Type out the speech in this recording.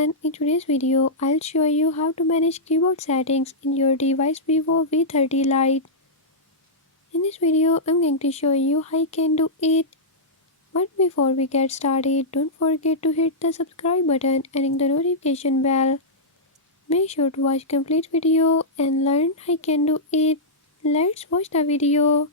everyone, in today's video I'll show you how to manage keyboard settings in your device Vivo V30 Lite. In this video I'm going to show you how you can do it. But before we get started, don't forget to hit the subscribe button and ring the notification bell. Make sure to watch complete video and learn how you can do it. Let's watch the video.